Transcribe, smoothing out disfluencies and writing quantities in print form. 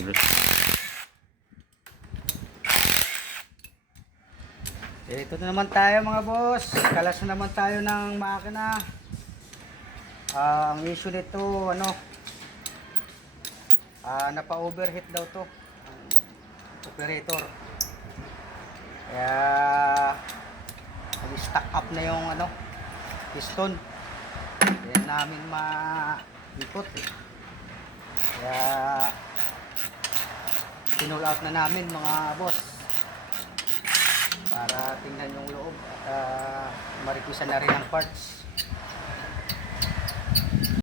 Universe. Ito na naman tayo mga boss. Kalas na naman tayo ng makina. Ang issue nito, napa-overheat daw to ang operator. Kaya nag-stack up na yung piston. Kaya namin maikot eh. Kaya pinull out na namin mga boss para tingnan yung loob at marikisan na rin ang parts.